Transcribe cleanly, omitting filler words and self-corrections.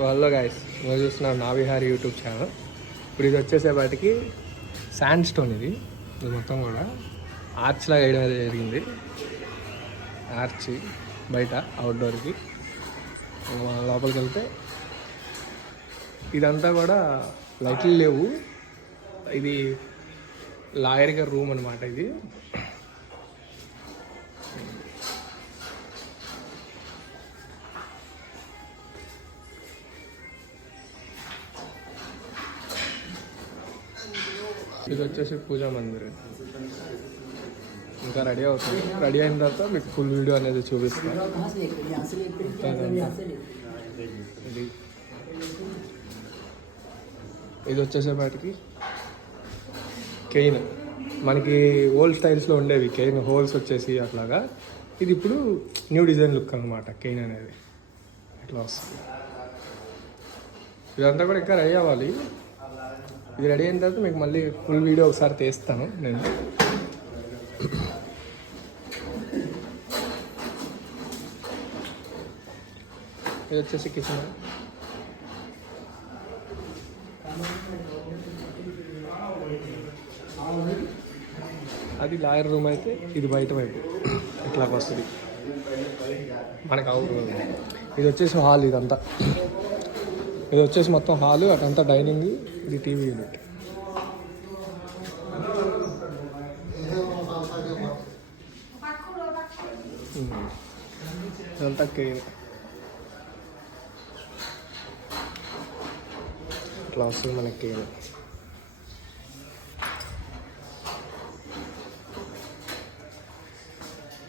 So hello guys, మీరు చూస్తున్నారు నా విహారీ యూట్యూబ్ ఛానల్. ఇప్పుడు ఇది వచ్చేసేపాటికి శాండ్ స్టోన్. ఇది మొత్తం కూడా ఆర్చ్ లాగా వేయడం అనేది జరిగింది. ఆర్చ్ బయట అవుట్డోర్కి. లోపలికి వెళ్తే ఇదంతా కూడా లైట్లు లేవు. ఇది లాయర్ గారి రూమ్ అనమాట. ఇది ఇది వచ్చేసి పూజా మందిరం. ఇంకా రెడీ అవుతుంది. రెడీ అయిన తర్వాత మీకు ఫుల్ వీడియో అనేది చూపిస్తాను. ఇది వచ్చేసేపాటికి కెయిన్. మనకి ఓల్డ్ స్టైల్స్లో ఉండేవి కెయిన్, హోల్స్ వచ్చేసి అట్లాగా. ఇది ఇప్పుడు న్యూ డిజైన్ లుక్ అనమాట. కెయిన్ అనేది ఇట్లా వస్తుంది. ఇదంతా కూడా ఇంకా రెడీ అవ్వాలి. ఇది రెడీ అయిన తర్వాత మీకు మళ్ళీ ఫుల్ వీడియో ఒకసారి తీస్తాను నేను. ఇది వచ్చేసి కిచెన్. అది లాయర్ రూమ్ అయితే ఇది బయట వైపు ఇట్లా వస్తుంది మనకు అవుట్. ఇది వచ్చేసి హాల్. ఇదంతా ఇది వచ్చేసి మొత్తం హాలు, అటంతా డైనింగ్, ఇది టీవీ యూనిట్. ఇదంతా కెయిన్. ఇట్లా వస్తుంది మనకి కెయిన్.